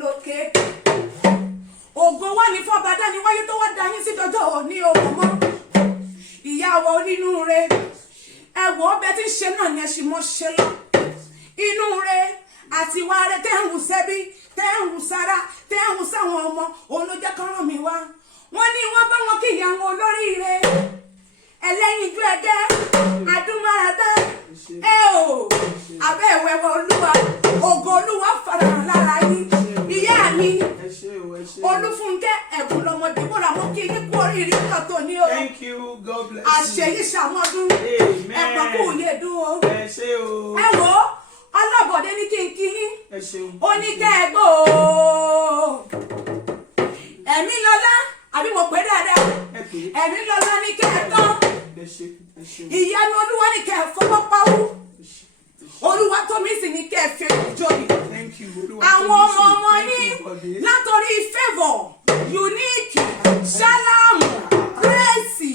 lókè. Ògo wá ní fọ́ba dání wáyé tó wá dání sí dọjọ́ òní òkò mọ́. Ìyàwó onínúure. Ẹ wò ó bẹ́ẹ̀ tí ń ṣe náà ni ẹ ṣì mọ́ ṣe lọ. Inú rẹ̀ àti ìwà rẹ̀ tẹ́ ń wù sẹ́bí, tẹ́ ń wù sára, tẹ́ ń wù sáwọn ọmọ, òun ló jẹ́ kán rán mi wá. Wọ́n ní wọ́n bá wọn kí ìyá wọn olóríire. Ẹlẹ́yinjú ẹ̀dẹ́, adúmáradá. Abẹ́ ìwẹ̀wọ̀ Olúwa, ògo Olúwa farahàn lára yín. Ìyá mi, Olúfúnkẹ́ ẹ̀bùn lọmọdé bọ́lá mọ́ kí yín kú oríire kan tó ní o. Thank you, God bless you. Àṣeyí ṣàmọ́dún, ẹ̀pọ̀ kò yé dún o. Ẹ ṣé o. Ẹ wò ó, Ọlọ́bọ̀dé ní kí n kí yín. Ẹ ṣeun. Ó ní kẹ́ ẹ gbó o. Ẹ̀mí lọ́lá, àbí mo pè dáadáa. Ẹ̀mí lọ́lá ní kẹ́ ẹ tán. Ìyanu Olúwa ní kẹ́ ẹ fọwọ́ pawú. Olúwa tó mi sì ní kẹ́ ẹ fẹ́ ìjọbi. Àwọn ọmọ yín látọrí Favour, Unique, Ṣálámù, Grace,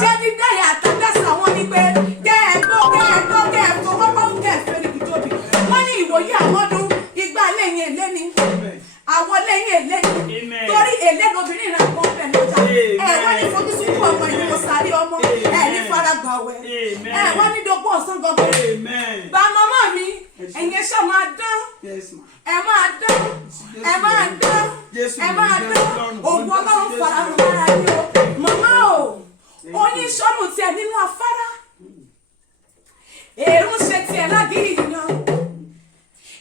Jẹ́bídáyà àtàdásà wọn ní pé kẹ́ ẹ gbọ́, kẹ́ ẹ tọ́, kẹ́ ẹ fọwọ́ pawú, kẹ́ ẹ fẹ́ ìjọbi. Wọ́n ní ìwòye àwọn ọdún igba lẹ́yìn èlé ni. Àwọn lẹ́yìn èlé ni. Torí èlé lobìnrin náà kọ́ bẹ̀ lọ́jà. Wọ́n ní fojú sunkún ọmọ ìdíwọ́ sáré ọmọ. Ní faragbà wẹ̀. Wọ́n ní dọ́gbọ́ ọ̀sán gangan. Bá màmá mi, ẹ̀yin ṣá máa dán. Ẹ máa dán. Ẹ máa dán. Ẹ máa dán. Ògùn Ọlọ́run farahàn lára yín o. Màmá o, oyin sọ́nù tiẹ̀ nínú afárá. Èrún ṣe tiẹ̀ lágìrì yan.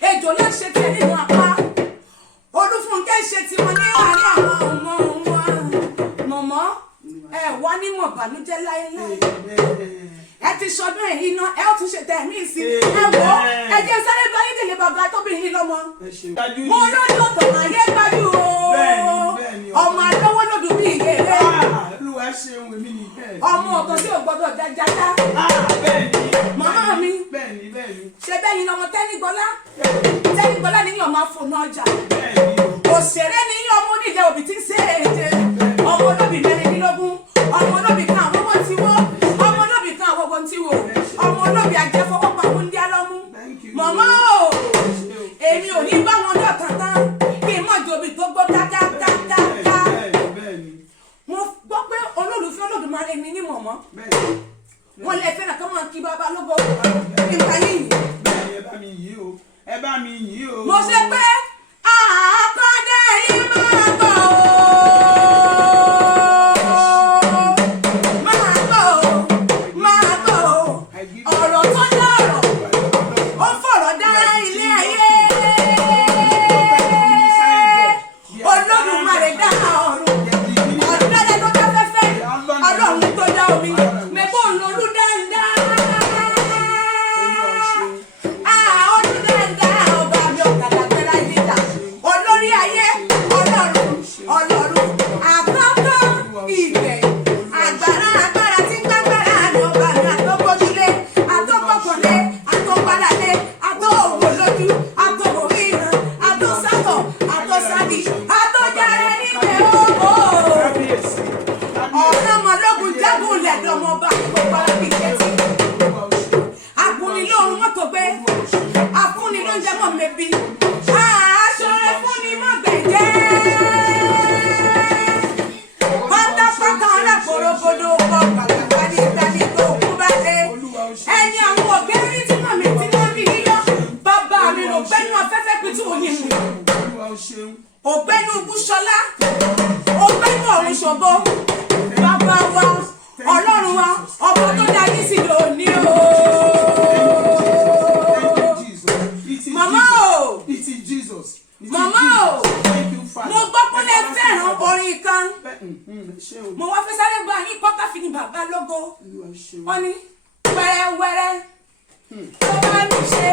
Ejò lè ṣe tiẹ̀ nínú apá. Olúfúnkẹ́ ṣe tiwọn ní àárín àwọn ọmọ wọn. Mọ̀mọ́, ẹ wá nímọ̀ bànújẹ́ láéláé. Ẹ ti sọdún èyí náà, ẹ ó tún ṣe tẹ̀mí sí. Ẹ wò ó, ẹ jẹ́ sáré bá yín délé bàbá tó bí yín lọ́mọ. Mo lójú ọ̀tọ̀ Ayégbaju o. Ọmọ adówó lòdù bí ìyèrè. Ọmọ ọ̀tọ̀ tí ò gbọdọ̀ jájá. Màmá mi, ṣe bẹ́ẹ̀ yín lọ́mọ Tẹ́nígbọ́lá. Tẹ́nígbọ́lá ní yàn máa fònà ọjà. Òṣèré ní yàn ọmọ onílé òbí tí ń ṣe èdè. Ọmọ olóbì mẹ́rìndínlógún. Ọmọ olóbì kan àwọn ọmọ tí wó. Ọmọ olóbì kan àwọn ọmọ tí wò. Ọmọ olóbì àjẹfọwọ́pá oúnjẹ lọ́mú. Màmá o, èmi ò ní bá wọn dọ̀tàn tán. Kí n mọ̀ jòbí tó gbó kákákáká. Mo gbọ́ pé olólùfẹ́ Olódùmarè mi ní mọ̀mọ́. Wọ́n lè fẹ́ràn kọ́ máa kí bàbá lógo. Nípa yìí. Ẹ bá mi yìí o. Ẹ bá mi yìí o. Mo ṣe pé àkọ́dé yìí máa gbọ́ o. Máa gbọ́ o. Máa gbọ́ o. Ọ̀rọ̀ tó dọ̀rọ̀. Ó fọ̀rọ̀ dá ilé ayé. Olódùmarè dá ọ̀run. Ọ̀dẹ́dẹ́ tó dá fẹ́fẹ́. Ọlọ́run tó dá omi. Mẹ́bọ̀ ń lo olú dáadáa. Ọlọ́run àkọ́kọ́ ìgbẹ́ agbára tí gbàgbára ni ọba mi àtọ́gbọ́dúlé àtọ́gbọ́kànlé àtọ́gbádàlé àtọ́wò lójú àtọ́wò ríran àtọ́sátọ̀ àtọ́sádì àtọ́járe nílẹ̀ owó. Ọ̀rọ̀mọlógún jágùn lẹ́dọ̀mọba gbogbo arábì kẹ́tì. Akunilóorun mọ́tò gbé afúnilóúnjẹ mọ́ mẹ́bí. Aṣọ rẹ̀ fún ni mọ́ gbẹ̀jẹ́. Porogodo kọ gbàgbàgbàdì ìgbàdì tó kú bá dé. Ẹni àwọn ọ̀gbẹ́rí tí wọ́n mi tí wọ́n rí yíyọ́. Bàbá mi ló gbẹ́nu afẹ́fẹ́ pé tí wọ́n ní mu. Ògbẹ́nu Búṣọlá. Ògbẹ́nu ọ̀run ṣògo. Bàbá wa, Ọlọ́run wa, ọba tó dá yín sí lónìí o. Màmá o. Màmá o. Mo gbọ́ pé lè fẹ́ràn orin kan. Mo wá fẹ́ sáré gba yín kọ́ká fi ní bàbá lógo. Wọ́n ní wẹ́rẹ́wẹ́rẹ́ tó bá mi ṣe.